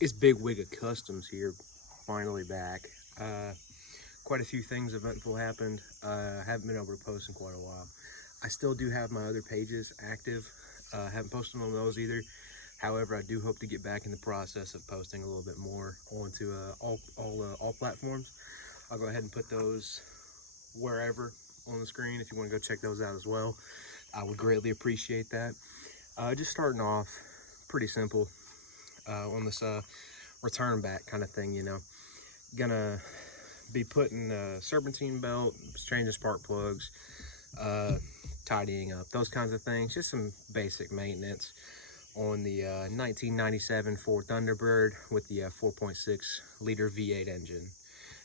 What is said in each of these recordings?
It's Big Wig of Customs here, finally back. Quite a few things eventful happened. Haven't been able to post in quite a while. I still do have my other pages active. Haven't posted on those either. However, I do hope to get back in the process of posting a little bit more onto all platforms. I'll go ahead and put those wherever on the screen if you want to go check those out as well. I would greatly appreciate that. Just starting off pretty simple on this return back kind of thing, you know. Gonna be putting a serpentine belt, changing spark plugs, tidying up, those kinds of things. Just some basic maintenance on the 1997 Ford Thunderbird with the 4.6 liter V8 engine.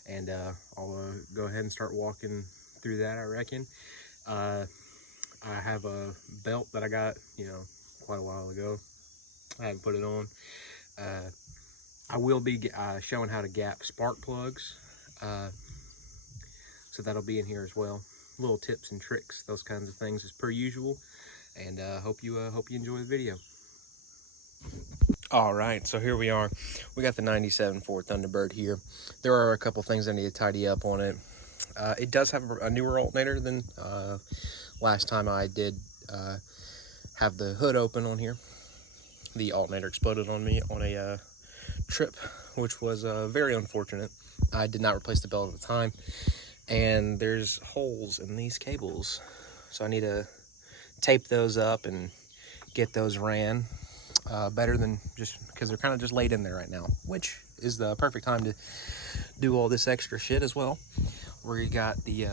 And I'll go ahead and start walking through that, I reckon. I have a belt that I got, you know, quite a while ago. I haven't put it on. I will be showing how to gap spark plugs. So that'll be in here as well. Little tips and tricks, those kinds of things as per usual. And hope you enjoy the video. All right, so here we are. We got the 97 Ford Thunderbird here. There are a couple things I need to tidy up on it. It does have a newer alternator than last time I did have the hood open on here. The alternator exploded on me on a trip, which was very unfortunate. I did not replace the belt at the time, and there's holes in these cables, so I need to tape those up and get those ran better than just because they're kind of just laid in there right now, which is the perfect time to do all this extra shit as well. Where you got the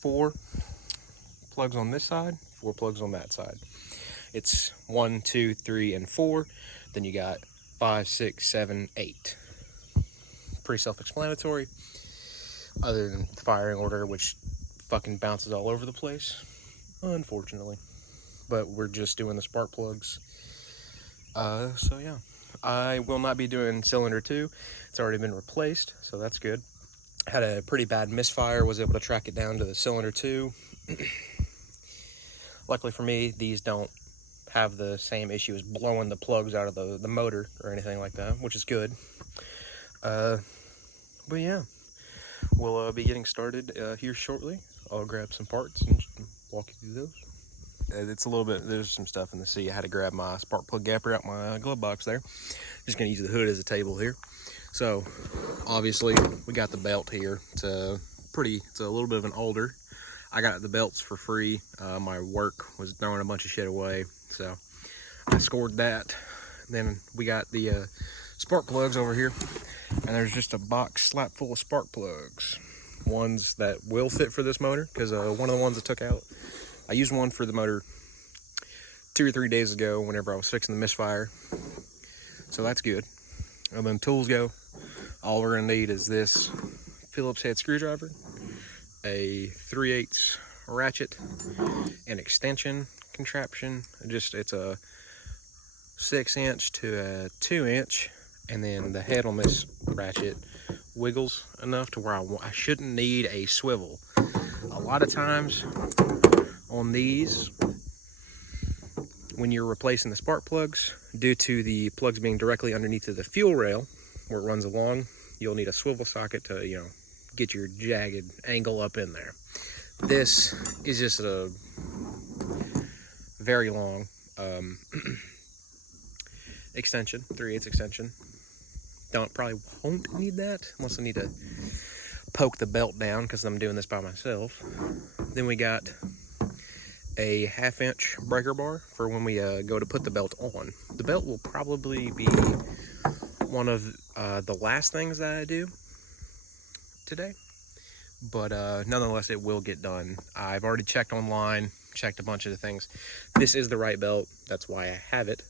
4 plugs on this side, 4 plugs on that side. It's 1, 2, 3, and 4. Then you got 5, 6, 7, 8. Pretty self-explanatory, other than the firing order, which fucking bounces all over the place, unfortunately. But we're just doing the spark plugs. So yeah, I will not be doing cylinder 2. It's already been replaced, so that's good. Had a pretty bad misfire, was able to track it down to the cylinder 2. Luckily for me, these don't have the same issue as blowing the plugs out of the motor or anything like that, which is good. But yeah, we'll be getting started here shortly. I'll grab some parts and walk you through those. It's a little bit, there's some stuff in the sea. I had to grab my spark plug gapper out my glove box there. Just gonna use the hood as a table here. So obviously we got the belt here. It's a little bit of an older. I got the belts for free. My work was throwing a bunch of shit away, so I scored that. Then we got the spark plugs over here, and there's just a box slap full of spark plugs. Ones that will fit for this motor, because one of the ones I took out, I used one for the motor 2 or 3 days ago whenever I was fixing the misfire, so that's good. And then tools go, all we're gonna need is this Phillips head screwdriver, a 3/8 ratchet, an extension contraption. It's a 6-inch to a 2-inch, and then the head on this ratchet wiggles enough to where I shouldn't need a swivel. A lot of times on these, when you're replacing the spark plugs, due to the plugs being directly underneath of the fuel rail where it runs along, you'll need a swivel socket to, you know, get your jagged angle up in there. This is just a very long extension, 3/8 extension. Probably won't need that unless I need to poke the belt down because I'm doing this by myself. Then we got a 1/2-inch breaker bar for when we go to put the belt on. The belt will probably be one of the last things that I do today, but nonetheless it will get done. I've already checked online, checked a bunch of the things. This is the right belt, that's why I have it.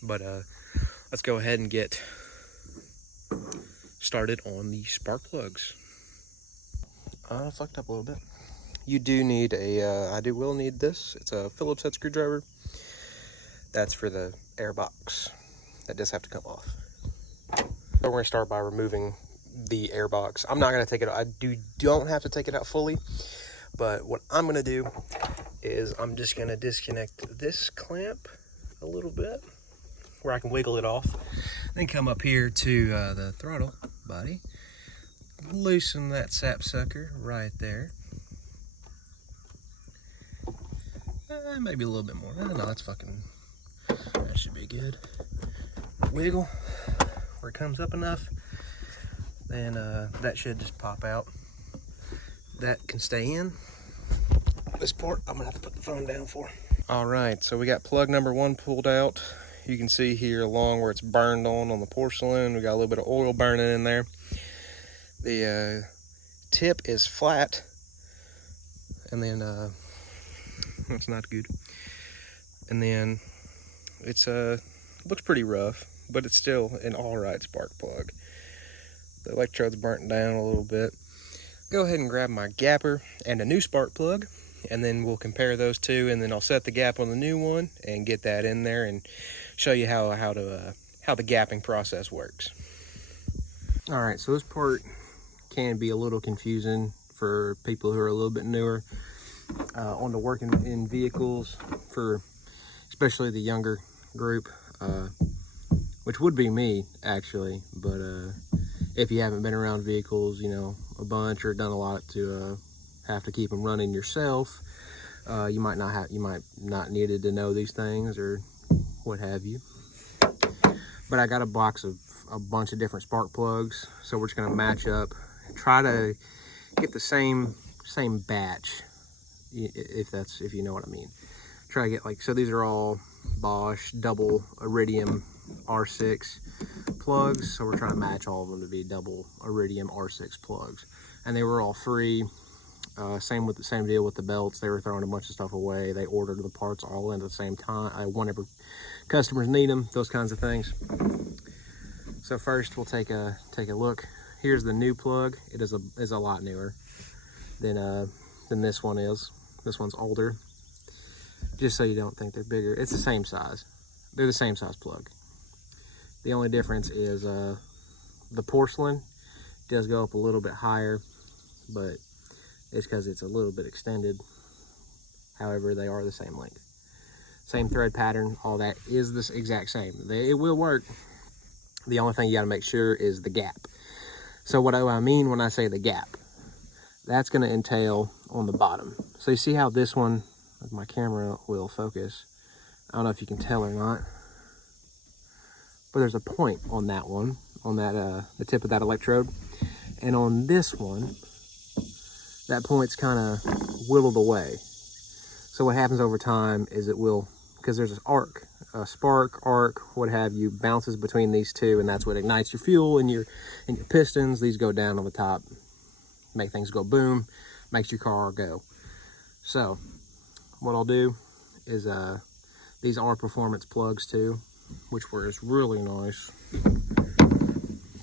But let's go ahead and get started on the spark plugs. I fucked up a little bit. You do need I will need this. It's a Phillips head screwdriver. That's for the air box. That does have to come off. So we're gonna start by removing the air box. I'm not gonna take it out. Don't have to take it out fully, but what I'm gonna do is I'm just gonna disconnect this clamp a little bit where I can wiggle it off. Then come up here to the throttle body, loosen that sapsucker right there. Maybe a little bit more. No, that's fucking, that should be good. Wiggle where it comes up enough, then that should just pop out. That can stay in. This part I'm gonna have to put the phone down for. All right, so we got plug number 1 pulled out. You can see here along where it's burned on the porcelain, we got a little bit of oil burning in there. The tip is flat, and then that's not good. And then it's looks pretty rough, but it's still an all right spark plug. The electrode's burnt down a little bit. Go ahead and grab my gapper and a new spark plug, and then we'll compare those two, and then I'll set the gap on the new one and get that in there and show you how the gapping process works. All right, so this part can be a little confusing for people who are a little bit newer on to working in vehicles, for especially the younger group, which would be me actually. But if you haven't been around vehicles, you know, a bunch, or done a lot to have to keep them running yourself, you might not needed to know these things or what have you. But I got a box of a bunch of different spark plugs, so we're just gonna match up and try to get the same batch, if you know what I mean. Try to get, like, so these are all Bosch double iridium R6 plugs, so we're trying to match all of them to be double iridium R6 plugs, and they were all free. Same deal with the belts. They were throwing a bunch of stuff away. They ordered the parts all in at the same time, whenever customers need them, those kinds of things. So first we'll take a look. Here's the new plug. It is a lot newer than this one is. This one's older, just so you don't think they're bigger. It's the same size. They're the same size plug. The only difference is the porcelain does go up a little bit higher, but it's because it's a little bit extended. However, they are the same length. Same thread pattern, all that is this exact same. It will work. The only thing you gotta make sure is the gap. So what do I mean when I say the gap? That's gonna entail on the bottom. So you see how this one, if my camera will focus, I don't know if you can tell or not, but there's a point on that one, on that the tip of that electrode. And on this one, that point's kind of whittled away. So what happens over time is it will, because there's this arc, a spark, arc, what have you, bounces between these two, and that's what ignites your fuel and your pistons. These go down on the top, make things go boom, makes your car go. So what I'll do is, these are performance plugs too, which is really nice.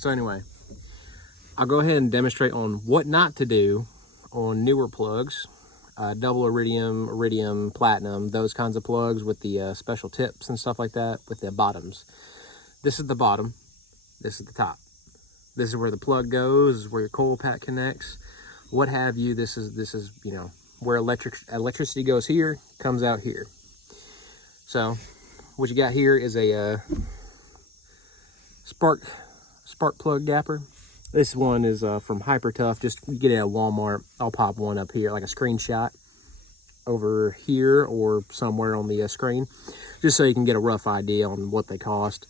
So anyway, I'll go ahead and demonstrate on what not to do on newer plugs, double iridium, platinum, those kinds of plugs with the special tips and stuff like that, with the bottoms. This is the bottom, this is the top. This is where the plug goes, this is where your coil pack connects, what have you. This is you know, where electricity goes here, comes out here. So what you got here is a spark plug gapper. This one is from Hypertough. Just you get it at Walmart. I'll pop one up here, like a screenshot over here or somewhere on the screen, just so you can get a rough idea on what they cost.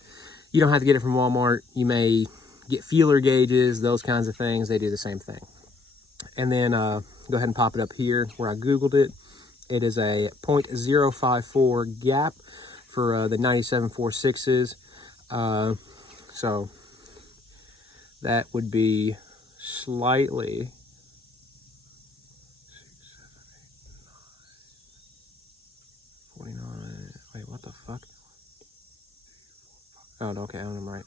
You don't have to get it from Walmart. You may get feeler gauges, those kinds of things. They do the same thing. And then go ahead and pop it up here where I Googled it. It is a 0.054 gap for the 9746s. So that would be slightly 49. Wait, what the fuck? Oh, okay, I'm right.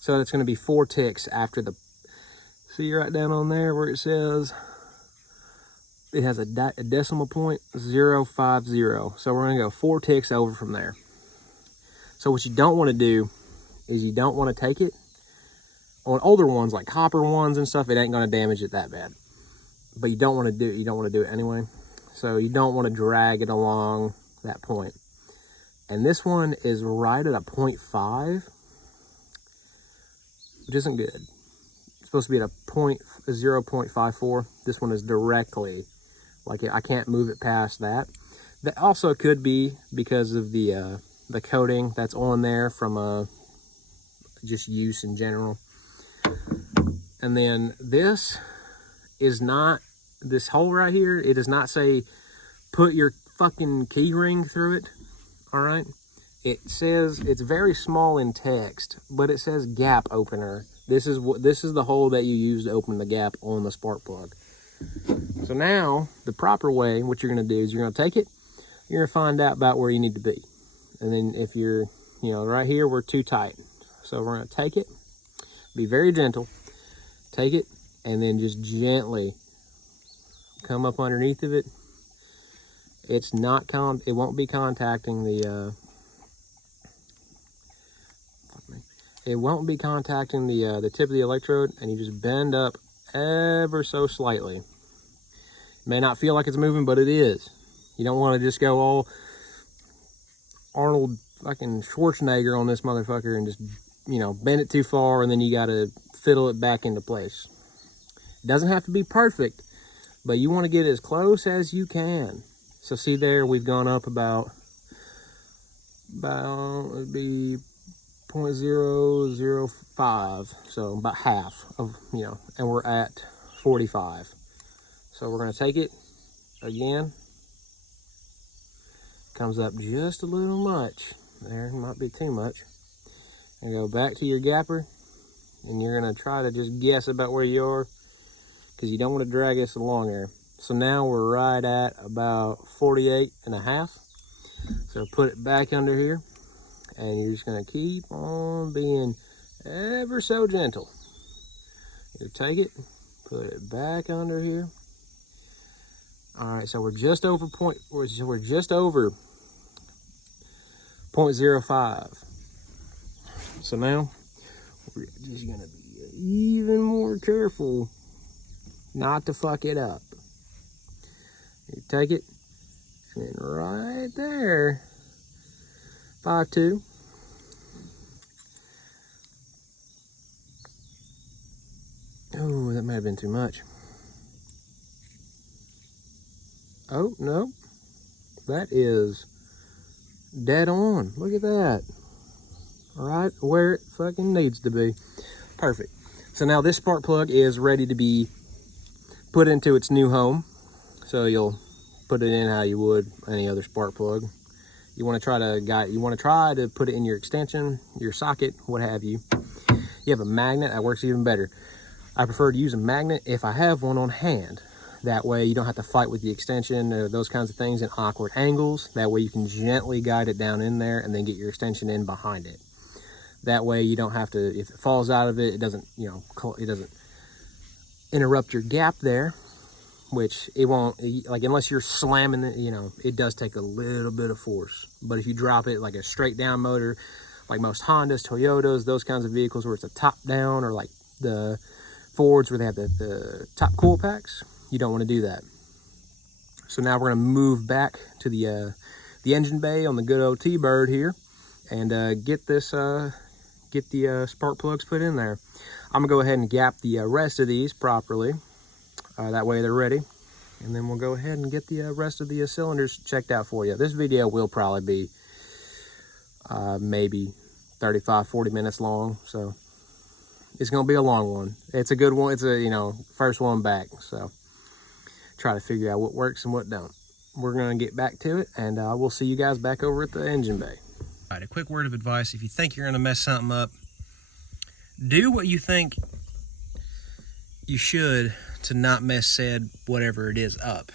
So it's going to be 4 ticks after the. See right down on there where it says it has a decimal point 0.050. So we're going to go 4 ticks over from there. So what you don't want to do is you don't want to take it. On older ones, like copper ones and stuff, it ain't going to damage it that bad. But you don't want to do it. You don't want to do it anyway. So you don't want to drag it along that point. And this one is right at a 0.5, which isn't good. It's supposed to be at a 0.54. This one is directly, like, I can't move it past that. That also could be because of the coating that's on there from just use in general. And then this is not, this hole right here, it does not say put your fucking key ring through it. All right, it says, it's very small in text, but it says gap opener. This is the hole that you use to open the gap on the spark plug. So now the proper way, what you're going to do is you're going to take it, you're going to find out about where you need to be. And then if you're, right here, we're too tight. So we're going to take it, be very gentle, take it, and then just gently come up underneath of it. It's not it won't be contacting the the tip of the electrode, and you just bend up ever so slightly. It may not feel like it's moving, but it is. You don't want to just go all Arnold fucking Schwarzenegger on this motherfucker and just, bend it too far, and then you got to fiddle it back into place. It doesn't have to be perfect, but you want to get as close as you can. So see there, we've gone up about it'd be 0.005, so about half of, and we're at 45. So we're going to take it again. Comes up just a little much. There, might be too much. And go back to your gapper, and you're going to try to just guess about where you are, because you don't want to drag this along there. So now we're right at about 48.5. So put it back under here, and you're just going to keep on being ever so gentle. You take it, put it back under here. All right, so we're just over 0.05. So now we're just going to be even more careful not to fuck it up. You take it, and right there, 5.2. Oh, that might have been too much. Oh, no. That is dead on. Look at that. Right where it fucking needs to be. Perfect. So now this spark plug is ready to be put into its new home. So you'll put it in how you would any other spark plug. You want to try to put it in your extension, your socket, what have you. You have a magnet, that works even better. I prefer to use a magnet if I have one on hand. That way you don't have to fight with the extension or those kinds of things in awkward angles. That way you can gently guide it down in there and then get your extension in behind it. That way you don't have to, if it falls out of it, it doesn't, it doesn't interrupt your gap there. Which it won't, like, unless you're slamming it, it does take a little bit of force. But if you drop it like a straight down motor, like most Hondas, Toyotas, those kinds of vehicles where it's a top down, or like the Fords where they have the top coil packs, you don't want to do that. So now we're going to move back to the engine bay on the good old T-Bird here, and get the spark plugs put in there. I'm going to go ahead and gap the rest of these properly. That way they're ready, and then we'll go ahead and get the rest of the cylinders checked out for you. This video will probably be maybe 35-40 minutes long, so it's gonna be a long one. It's a good one. It's a first one back, so try to figure out what works and what don't. We're gonna get back to it, and we'll see you guys back over at the engine bay. All right, a quick word of advice: if you think you're gonna mess something up, do what you think you should to not mess said whatever it is up.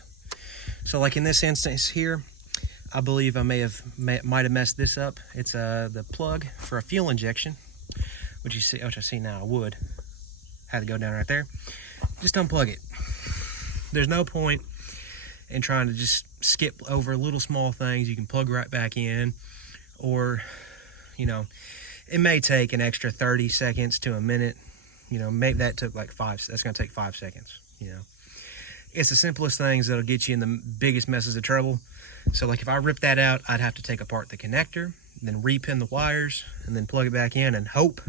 So like in this instance here, I believe I might have messed this up. It's the plug for a fuel injection, which I see now. I would had to go down right there. Just unplug it. There's no point in trying to just skip over little small things. You can plug right back in, or it may take an extra 30 seconds to a minute. Maybe that took like that's gonna take 5 seconds. it's the simplest things that'll get you in the biggest messes of trouble. So like if I rip that out, I'd have to take apart the connector, then repin the wires, and then plug it back in and hope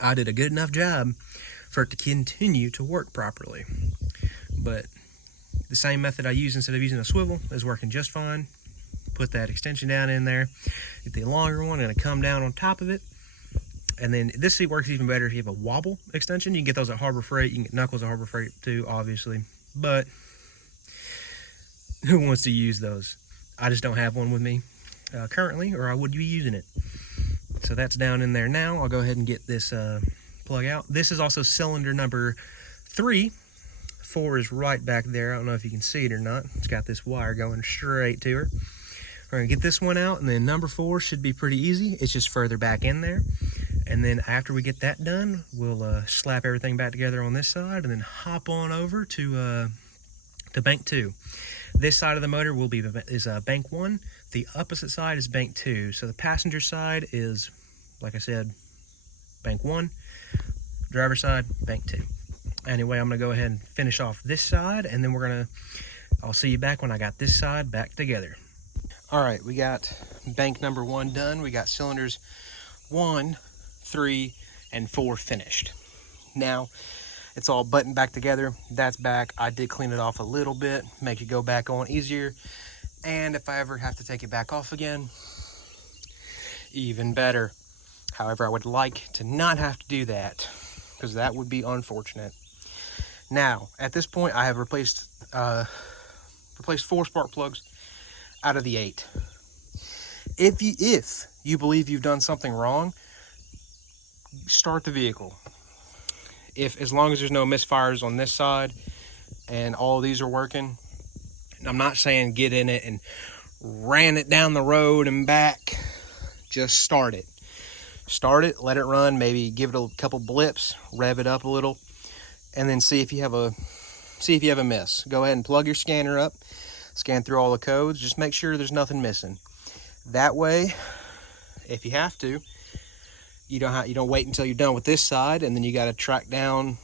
I did a good enough job for it to continue to work properly. But the same method I use instead of using a swivel is working just fine. Put that extension down in there, get the longer one, and it'll come down on top of it. And then this works even better if you have a wobble extension. You can get those at Harbor Freight. You can get knuckles at Harbor Freight too, obviously. But who wants to use those? I just don't have one with me currently, or I would be using it. So that's down in there now. I'll go ahead and get this plug out. This is also cylinder number 3. 4 is right back there. I don't know if you can see it or not. It's got this wire going straight to her. We're gonna get this one out, and then number 4 should be pretty easy. It's just further back in there. And then after we get that done, we'll slap everything back together on this side and then hop on over to bank 2. This side of the motor is bank 1. The opposite side is bank 2. So the passenger side is, like I said, bank 1. Driver side, bank 2. Anyway, I'm gonna go ahead and finish off this side, and then I'll see you back when I got this side back together. All right, we got bank number 1 done. We got cylinders 1, 3, and 4 finished. Now, it's all buttoned back together. That's back. I did clean it off a little bit, make it go back on easier. And if I ever have to take it back off again, even better. However, I would like to not have to do that, because that would be unfortunate. Now, at this point, I have replaced 4 spark plugs out of the 8. If you believe you've done something wrong, start the vehicle. As long as there's no misfires on this side and all of these are working, and I'm not saying get in it and ran it down the road and back. Just start it. Let it run, maybe give it a couple blips, rev it up a little, and then see if you have a miss. Go ahead and plug your scanner up, scan through all the codes, just make sure there's nothing missing. That way, if you have to, you don't wait until you're done with this side, and then you got to track down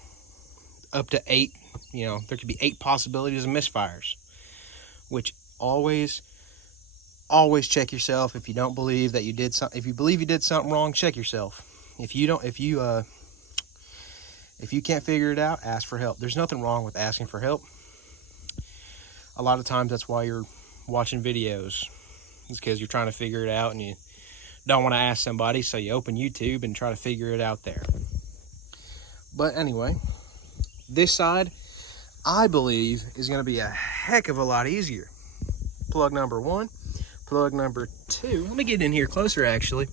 up to 8. There could be 8 possibilities of misfires, which always check yourself. If you don't believe that you did something, if you believe you did something wrong, check yourself. If you can't figure it out, ask for help. There's nothing wrong with asking for help. A lot of times that's why you're watching videos. It's because you're trying to figure it out and you don't want to ask somebody, so you open YouTube and try to figure it out there. But anyway, this side, I believe, is going to be a heck of a lot easier. Plug number 1, plug number 2. Let me get in here closer, actually.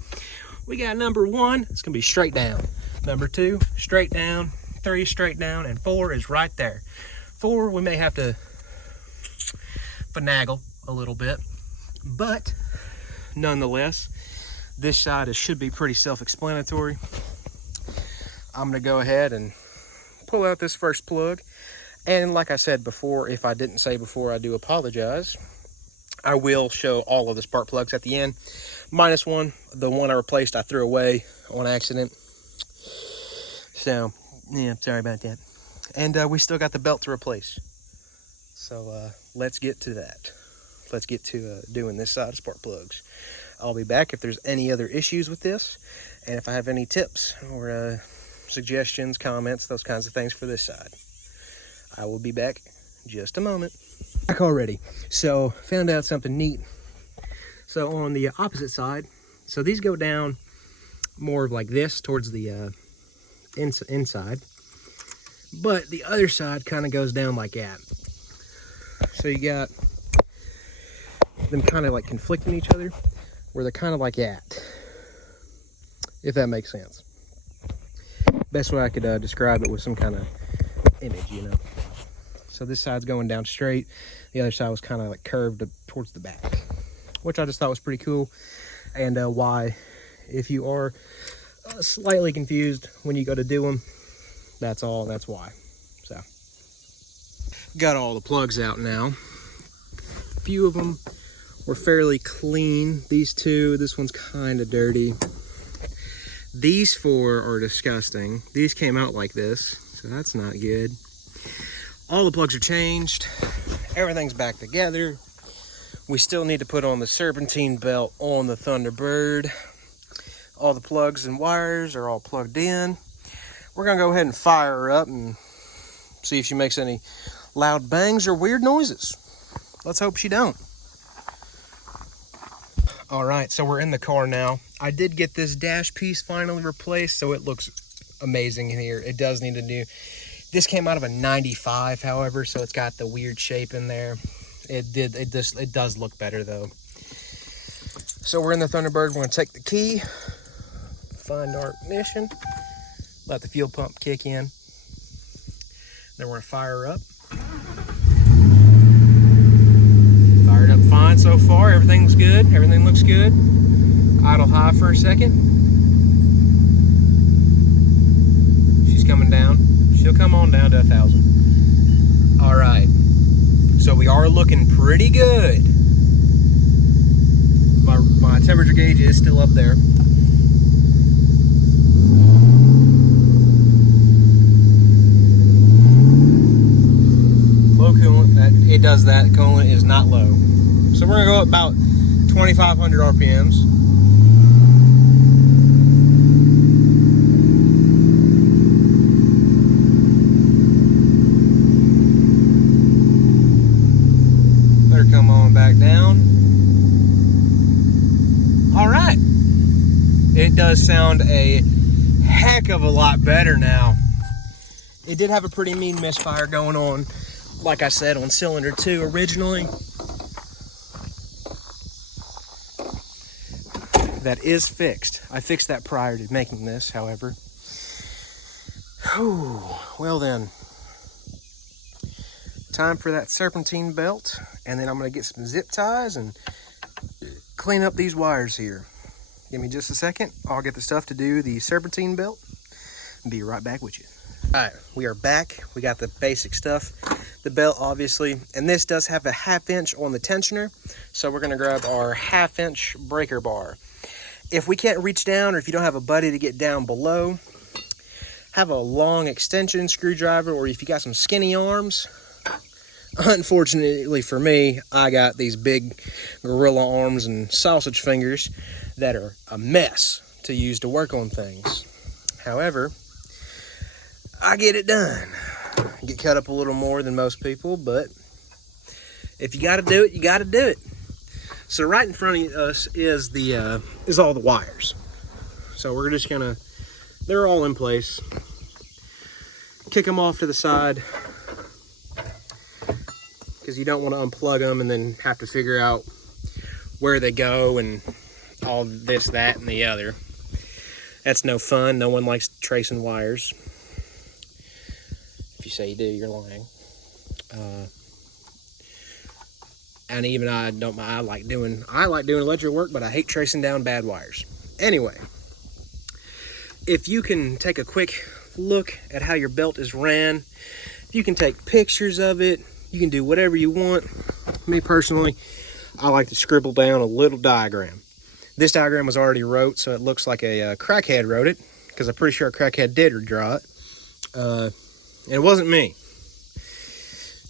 We got number 1, it's going to be straight down. Number 2, straight down. 3, straight down. And 4 is right there. 4, we may have to finagle a little bit, but nonetheless, this side should be pretty self-explanatory. I'm going to go ahead and pull out this first plug. And like I said before, if I didn't say before, I do apologize. I will show all of the spark plugs at the end, minus one. The one I replaced, I threw away on accident. So, yeah, sorry about that. And we still got the belt to replace. So let's get to that. Let's get to doing this side of spark plugs. I'll be back if there's any other issues with this, and if I have any tips or suggestions, comments, those kinds of things for this side. I will be back in just a moment. Back already. So found out something neat. So on the opposite side, so these go down more like this towards the inside, but the other side kind of goes down like that. So you got them kind of like conflicting each other, where they're kind of like that, if that makes sense. Best way I could describe it with some kind of image, you know. So this side's going down straight, the other side was kind of like curved towards the back, which I just thought was pretty cool. And why, if you are slightly confused when you go to do them, that's why. So got all the plugs out now. A few of them were fairly clean. These two, this one's kind of dirty. These 4 are disgusting. These came out like this, so that's not good. All the plugs are changed. Everything's back together. We still need to put on the serpentine belt on the Thunderbird. All the plugs and wires are all plugged in. We're gonna go ahead and fire her up and see if she makes any loud bangs or weird noises. Let's hope she don't. All right, so we're in the car now. I did get this dash piece finally replaced, so it looks amazing in here. It does need a new. This came out of a 95, however, so it's got the weird shape in there. It does look better though. So we're in the Thunderbird. We're gonna take the key, find our ignition, let the fuel pump kick in. Then we're gonna fire her up. Fired up fine so far. Everything's good. Everything looks good. Idle high for a second. She's coming down. She'll come on down to 1,000. All right. So we are looking pretty good. My temperature gauge is still up there. Low coolant, it does that. Coolant is not low. So we're gonna go about 2,500 RPMs. Let her come on back down. All right. It does sound a heck of a lot better now. It did have a pretty mean misfire going on, like I said, on cylinder 2 originally. That is fixed. I fixed that prior to making this, however. Whew. Well then, time for that serpentine belt, and then I'm gonna get some zip ties and clean up these wires here. Give me just a second. I'll get the stuff to do the serpentine belt and be right back with you. All right, we are back. We got the basic stuff. The belt, obviously, and this does have a 1/2 inch on the tensioner, so we're gonna grab our 1/2 inch breaker bar. If we can't reach down, or if you don't have a buddy to get down below, have a long extension screwdriver, or if you got some skinny arms. Unfortunately for me, I got these big gorilla arms and sausage fingers that are a mess to use to work on things. However, I get it done. I get cut up a little more than most people, but if you got to do it, you got to do it. So right in front of us is all the wires. So we're just gonna, they're all in place. Kick them off to the side, because you don't want to unplug them and then have to figure out where they go and all this, that, and the other. That's no fun. No one likes tracing wires. If you say you do, you're lying. And even I don't. I like doing electric work, but I hate tracing down bad wires. Anyway, if you can take a quick look at how your belt is ran, if you can take pictures of it, you can do whatever you want. Me personally, I like to scribble down a little diagram. This diagram was already wrote, so it looks like a crackhead wrote it, because I'm pretty sure a crackhead did draw it. And it wasn't me.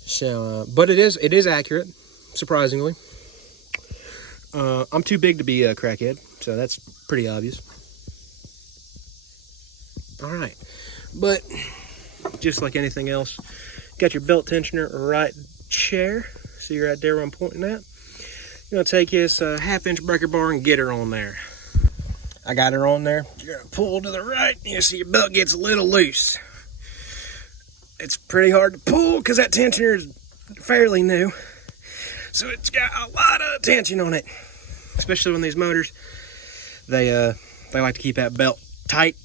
So, but it is accurate, surprisingly. I'm too big to be a crackhead, so that's pretty obvious. All right, but just like anything else, got your belt tensioner right chair. See right there where I'm pointing at? You're gonna take this 1/2 inch breaker bar and get her on there. I got her on there. You're gonna pull to the right, and you see your belt gets a little loose. It's pretty hard to pull because that tensioner is fairly new. So it's got a lot of tension on it. Especially when these motors, they like to keep that belt tight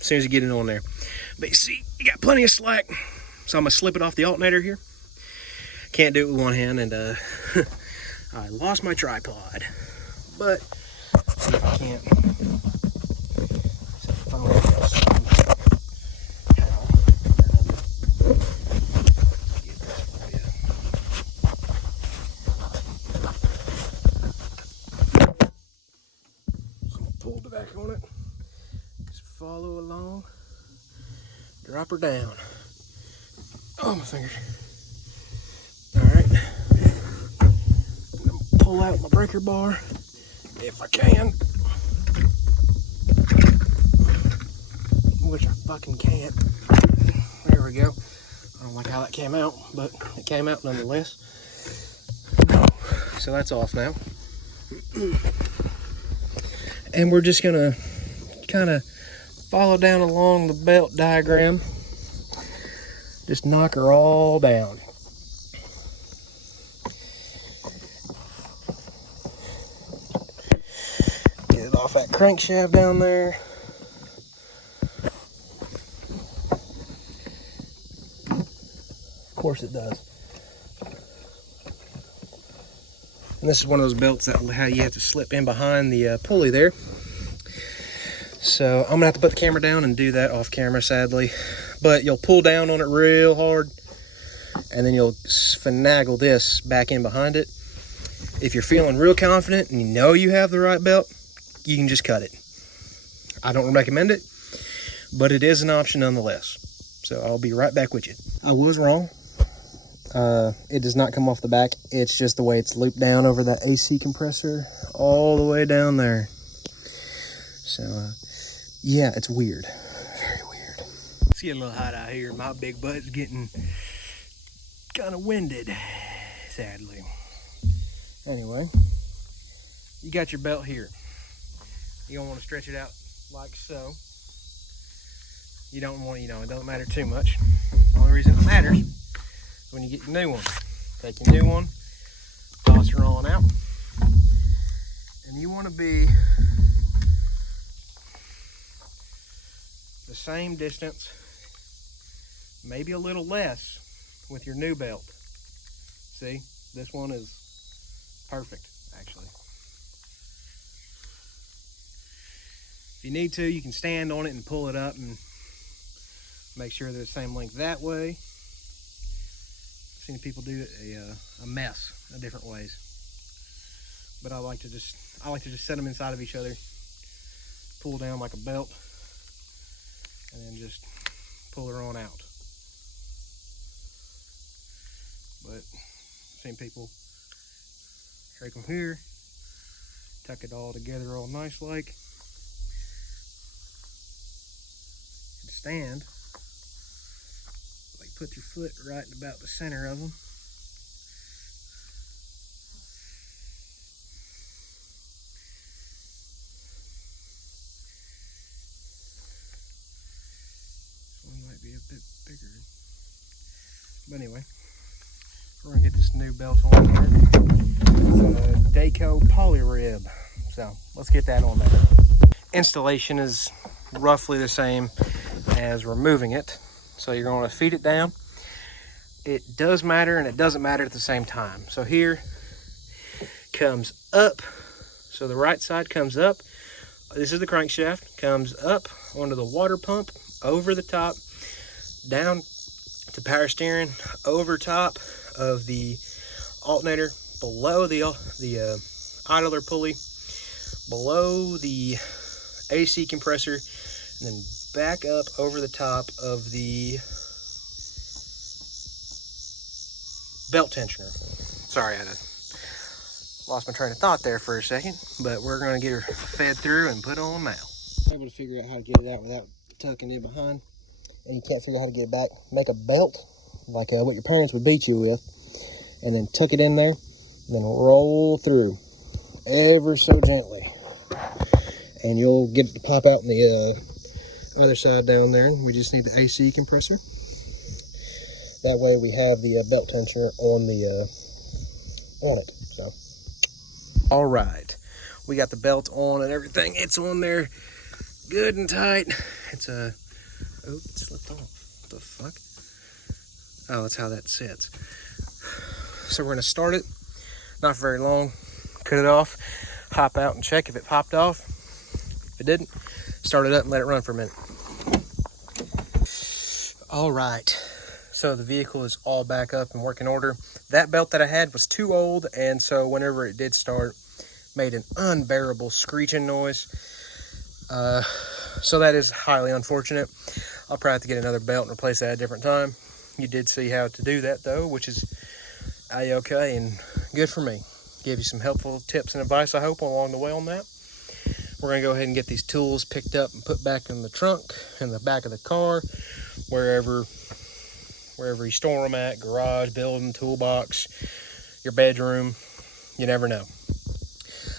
as soon as you get it on there. But you see, you got plenty of slack. So I'm gonna slip it off the alternator here. Can't do it with one hand, and I lost my tripod. But see if I can't. Pull back on it. Just follow along. Drop her down. Oh, my fingers. pull out my breaker bar if I can. Which I fucking can't. There we go. I don't like how that came out, but it came out nonetheless. So that's off now. And we're just gonna kind of follow down along the belt diagram. Just knock her all down. Get it off that crankshaft down there. Of course it does. And this is one of those belts that how you have to slip in behind the pulley there. So I'm gonna have to put the camera down and do that off camera, sadly. But you'll pull down on it real hard, and then you'll finagle this back in behind it. If you're feeling real confident and you know you have the right belt, you can just cut it. I don't recommend it, but it is an option nonetheless. So I'll be right back with you. I was wrong. It does not come off the back. It's just the way it's looped down over that AC compressor all the way down there. So, yeah, it's weird. Very weird. It's getting a little hot out here. My big butt's getting kind of winded, sadly. Anyway, you got your belt here. You're gonna want to stretch it out like so. You don't want, it doesn't matter too much. The only reason it matters is when you get your new one. Take your new one, toss her on out, and you want to be the same distance, maybe a little less, with your new belt. See, this one is perfect, actually. If you need to, you can stand on it and pull it up and make sure they're the same length that way. I've seen people do a mess of different ways, but I like to just set them inside of each other, pull down like a belt, and then just pull her on out. But I've seen people take them here, tuck it all together all nice like, and stand. Like put your foot right about the center of them. This one might be a bit bigger. But anyway, we're gonna get this new belt on here. It's a Dayco Polyrib. So let's get that on there. Installation is roughly the same as removing it. So you're going to feed it down. It does matter and it doesn't matter at the same time. So here comes up. So the right side comes up. This is the crankshaft. Comes up onto the water pump, over the top, down to power steering, over top of the alternator, below the idler pulley, below the AC compressor, and then back up over the top of the belt tensioner. Sorry, I lost my train of thought there for a second, but we're going to get her fed through and put on now. I'm able to figure out how to get it out without tucking it behind, and you can't figure out how to get it back. Make a belt like what your parents would beat you with, and then tuck it in there, and then roll through ever so gently, and you'll get it to pop out in the other side down there. We just need the AC compressor. That way we have the belt tensioner on it. So, all right, we got the belt on and everything. It's on there, good and tight. It's oh, it slipped off. What the fuck? Oh, that's how that sits. So we're gonna start it. Not for very long. Cut it off. Hop out and check if it popped off. If it didn't, start it up and let it run for a minute. All right, so the vehicle is all back up in working order. That belt that I had was too old, and so whenever it did start, made an unbearable screeching noise. So that is highly unfortunate. I'll probably have to get another belt and replace that at a different time. You did see how to do that though, which is a-okay and good for me. give you some helpful tips and advice, I hope, along the way on that. We're going to go ahead and get these tools picked up and put back in the trunk, in the back of the car, wherever you store them at, garage, building, toolbox, your bedroom, you never know.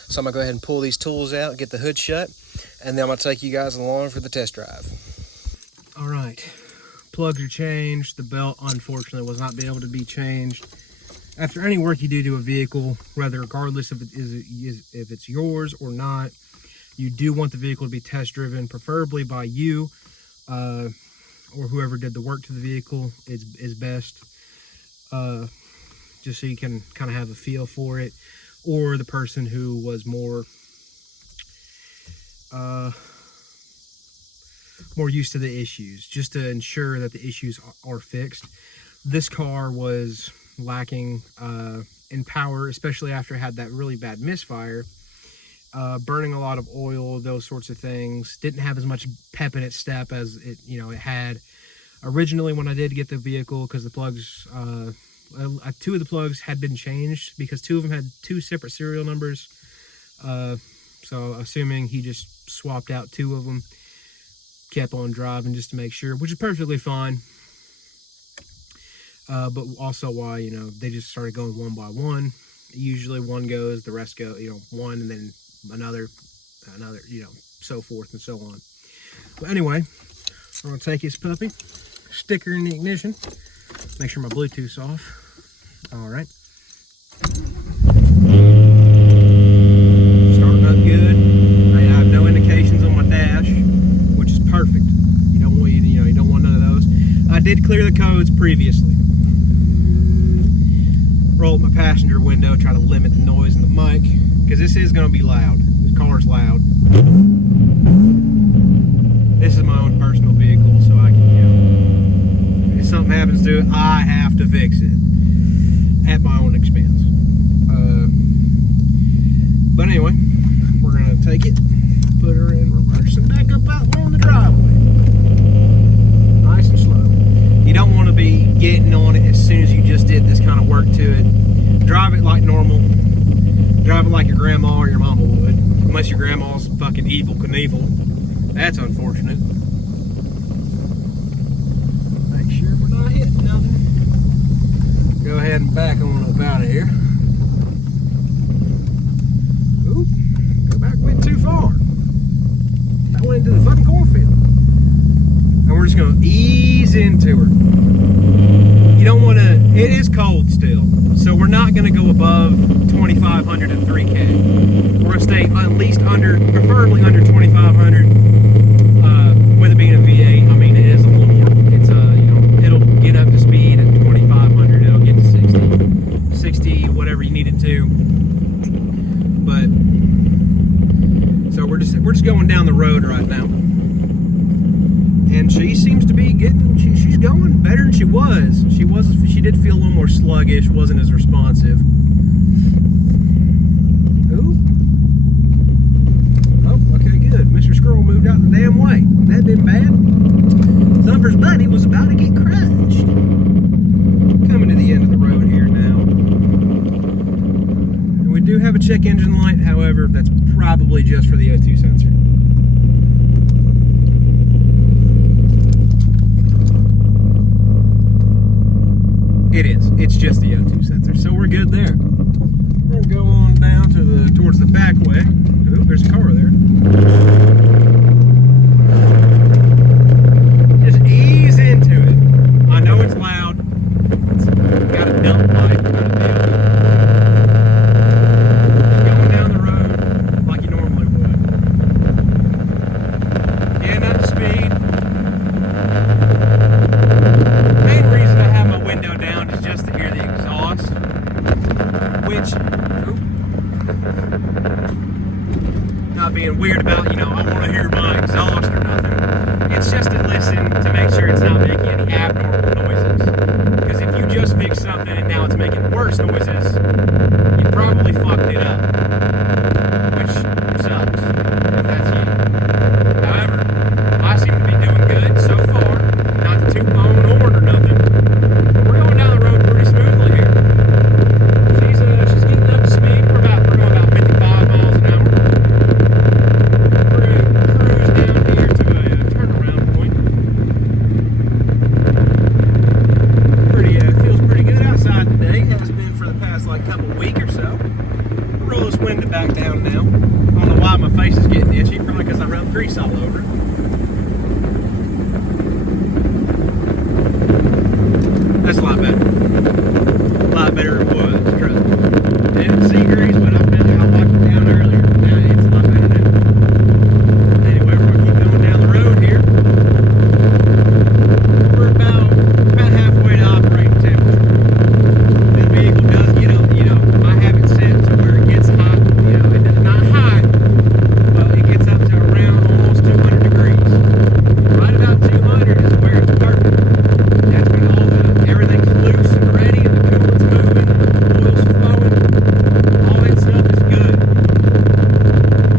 So I'm going to go ahead and pull these tools out, get the hood shut, and then I'm going to take you guys along for the test drive. All right, plugs are changed. The belt, unfortunately, was not able to be changed. After any work you do to a vehicle, regardless if it's yours or not, you do want the vehicle to be test driven, preferably by you or whoever did the work to the vehicle is best, just so you can kind of have a feel for it, or the person who was more used to the issues, just to ensure that the issues are fixed. This car was lacking in power, especially after it had that really bad misfire. Burning a lot of oil, those sorts of things. Didn't have as much pep in its step as it had originally when I did get the vehicle, because the plugs, 2 of the plugs had been changed because 2 of them had 2 separate serial numbers. So assuming he just swapped out 2 of them, kept on driving just to make sure, which is perfectly fine. But also why, they just started going one by one. Usually one goes, the rest go, one and then another, so forth and so on. But anyway, we're gonna take this puppy, sticker in the ignition, make sure my Bluetooth's off. All right. Starting up good. I have no indications on my dash, which is perfect. You don't want none of those. I did clear the codes previously. Roll up my passenger window, try to limit the noise in the mic, because this is going to be loud. This car's loud. This is my own personal vehicle, so I can, if something happens to it, I have to fix it at my own expense. But anyway, we're going to take it, put her in reverse, and back up out on the driveway. Nice and slow. You don't want to be getting on it as soon as you just did this kind of work to it. Drive it like normal. Drive it like your grandma or your mama would. Unless your grandma's fucking evil Knievel. That's unfortunate. Make sure we're not hitting nothing. Go ahead and back on up out of here. Oop. Go back, went too far. That went into the fucking cornfield. And we're just going to ease into her. You don't want to, it is cold still, so we're not going to go above 2,500 and 3K. We're going to stay at least under, preferably under 2,500. With it being a V8, I mean, it is a little more, it's it'll get up to speed at 2,500, it'll get to 60, whatever you need it to. But, so we're just going down the road right now. And she seems to be getting, she's going better than she was. She did feel a little more sluggish, wasn't as responsive. Ooh. Oh, okay, good. Mr. Squirrel moved out the damn way. That been bad. Thumper's buddy was about to get crushed. Coming to the end of the road here now. And we do have a check engine light, however, that's probably just for the O2 sensor. It is. It's just the O2 sensor, so we're good there. We're gonna go on down to towards the back way. Oh, there's a car there. Just ease into it. I know it's loud. It's got a dump light. Going down the road like you normally would. Getting up to speed. Main reason I have my window down is just to hear the exhaust, which, not being weird about, I want to hear my exhaust or nothing. It's just to listen to make sure it's not making any abnormal noises. Because if you just fix something and now it's making worse noises, you probably fucked it up. Which sucks, if that's you. However, I seem to be doing good so far. Not to toot my own horn or nothing. We're going down the road pretty smoothly here. She's getting up to speed. We're face is getting itchy, probably because I rubbed grease all over it. That's a lot better. A lot better than it was, trust me. Didn't see grease, but I felt like I locked it down earlier. Now it's a lot better now. Anyway, we're going to keep going down the road here. We're about halfway to operating temperature. This vehicle does get up, you know, I have it set to where it gets hot. You know, it's not hot, but it gets up to around almost 200 degrees. Right about 200 is where it's perfect. That's when everything's loose and ready and the coolant's moving and the oil's flowing. All that stuff is good.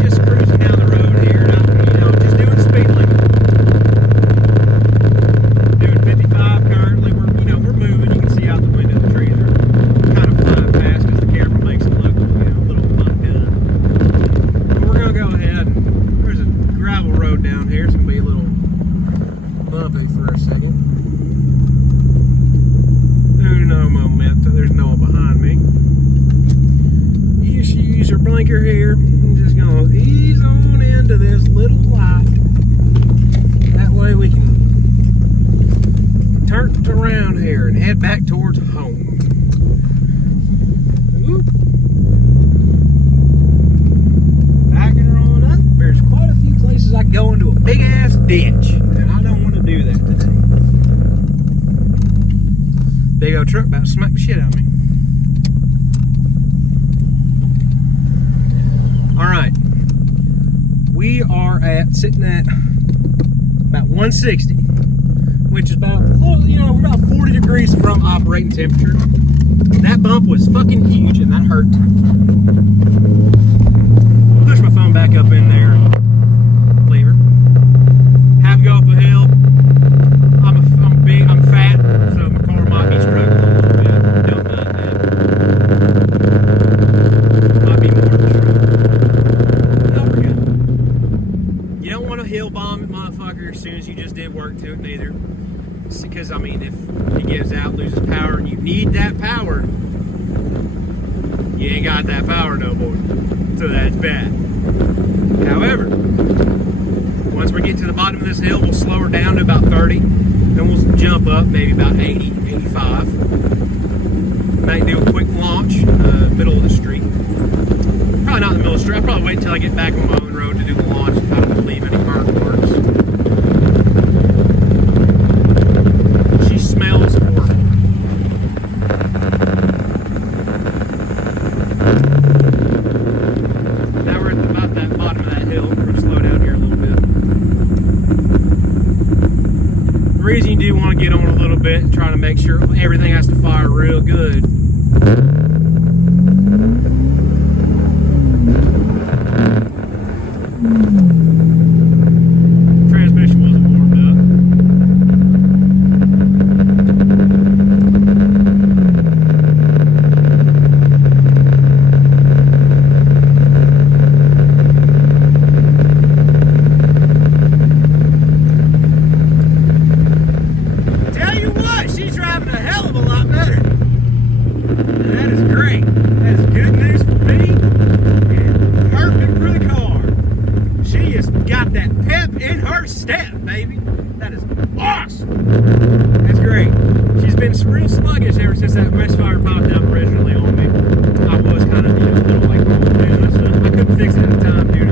Just cruising down the road here and I'm, you know, just doing speed limit. Doing 55 currently. We're moving. You can see out the window the trees are kind of flying past because the camera makes it look, you know, a little fun done. But we're gonna go ahead. There's a gravel road down here. It's gonna be a little bumpy for a second. No momentum. There's no one behind me. You should use your blinker here. I'm just gonna ease on into this little light. That way we can turn it around here and head back towards home. Oop. Backing her on up. There's quite a few places I can go into a big ass ditch, and I don't want to do that today. Big old truck about to smack the shit out of me. Alright. We are sitting at about 160, which is about, you know, we're about 40 degrees from operating temperature. That bump was fucking huge and that hurt. Push my phone back up in there. Leave her. Have to go up a hill. I'm big, I'm fat, so my car might be struggling a little bit. Don't mind that. Might be more of a struggle. No, we're good. You don't want to hill bomb it, motherfucker, as soon as you just did work to it, neither. Because, I mean, if it gives out, loses power, and you need that power, you ain't got that power no more. So that's bad. However, once we get to the bottom of this hill, we'll slow her down to about 30. Then we'll jump up maybe about 80, 85. Might do a quick launch in the middle of the street. Probably not in the middle of the street. I'll probably wait until I get back on my own road to do the launch if I don't leave any burn marks. She smells horrible. Now we're at about that bottom of that hill. We're going to slow down here a little bit. The reason you do want to get on a little bit and try to make sure everything has to fire real good. Transmission wasn't warmed up. Tell you what, she's driving a hell of a lot better. And that is great. That is good news for me and perfect for the car. She has got that pep in her step, baby. That is awesome. That's great. She's been real sluggish ever since that misfire popped up originally on me. I was kind of, you know, a little like, oh man, that's I couldn't fix it at the time, dude.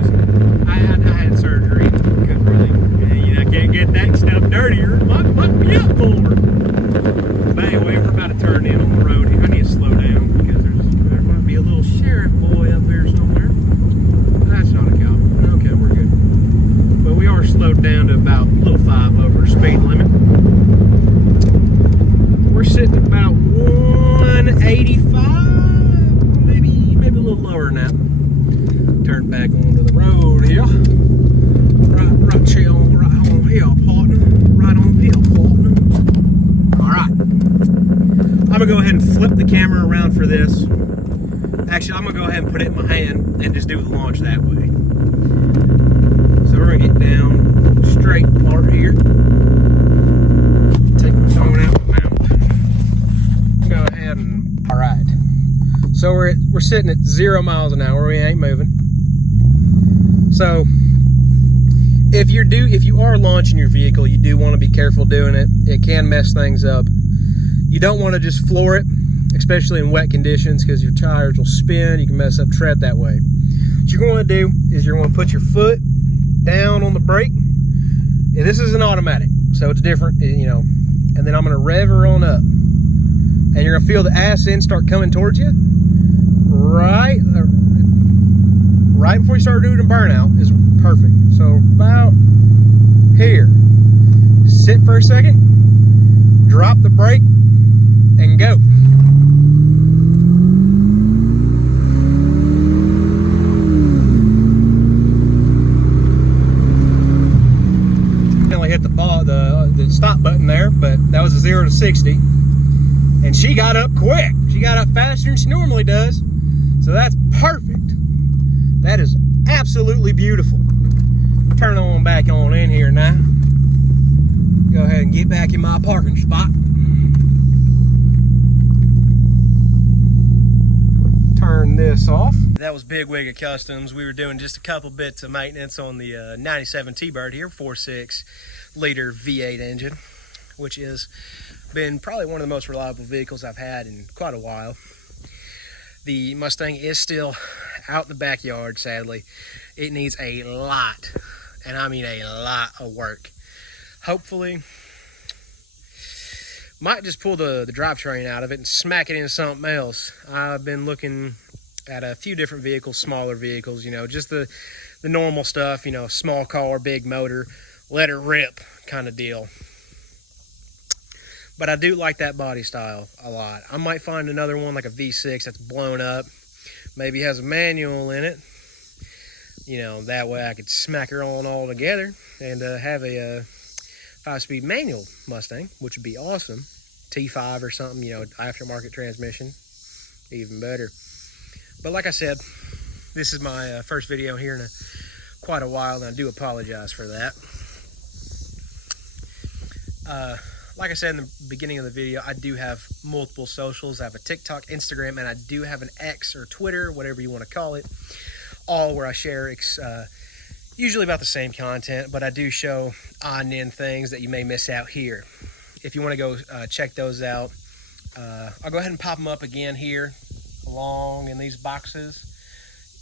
I had surgery. Couldn't really, you know, I can't get that stuff dirtier. Might me up more. But anyway, we're about to turn in on the road here. I need to slow down because there might be a little sheriff boy up here somewhere. That's not a cop. Okay, we're good. But we are slowed down to about a little 5 over speed limit. We're sitting at about 185, maybe a little lower than that. Turn back onto the road here. Right chill, right on hill, partner. Right on hill, partner. Alright. I'm gonna go ahead and flip the camera around for this. Actually, I'm gonna go ahead and put it in my hand and just do the launch that way. So we're gonna get down the straight part here. Take my phone out of the mount. Go ahead and, all right. So we're sitting at 0 miles an hour. We ain't moving. So if you are launching your vehicle, you do want to be careful doing it. It can mess things up. You don't want to just floor it, especially in wet conditions, because your tires will spin. You can mess up tread that way. What you're going to do is you're going to put your foot down on the brake. And this is an automatic, so it's different, you know. And then I'm going to rev her on up, and you're going to feel the ass end start coming towards you. Right before you start doing a burnout is perfect. So about here, sit for a second, drop the brake, and go. Hit the stop button there, but that was a 0 to 60, and she got up quick. She got up faster than she normally does, so that's perfect. That is absolutely beautiful. Turn on back on in here now. Go ahead and get back in my parking spot. Turn this off. That was Big Wig of Customs. We were doing just a couple bits of maintenance on the 97 T-Bird here, 4.6 liter V8 engine, which has been probably one of the most reliable vehicles I've had in quite a while. The Mustang is still out in the backyard, sadly. It needs a lot, and I mean a lot of work. Hopefully, might just pull the drivetrain out of it and smack it into something else. I've been looking at a few different vehicles, smaller vehicles, you know, just the normal stuff, you know, small car, big motor, let it rip kind of deal. But I do like that body style a lot. I might find another one like a V6 that's blown up, maybe has a manual in it. You know, that way I could smack her on all together and have a 5-speed manual Mustang, which would be awesome. T5 or something, you know, aftermarket transmission, even better. But like I said, this is my first video here in quite a while, and I do apologize for that. Like I said in the beginning of the video, I do have multiple socials. I have a TikTok, Instagram, and I do have an X or Twitter, whatever you want to call it, all where I share usually about the same content, but I do show odd and end things that you may miss out here. If you want to go check those out, I'll go ahead and pop them up again here along in these boxes.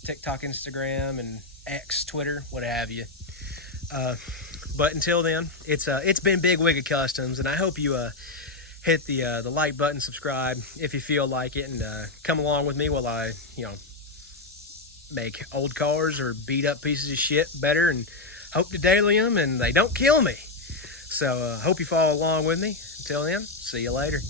TikTok, Instagram, and X, Twitter, what have you. But until then, it's been Big Wig of Customs, and I hope you hit the like button, subscribe if you feel like it, and come along with me while I, you know, make old cars or beat up pieces of shit better, and hope to daily them and they don't kill me. So hope you follow along with me. Until then, see you later.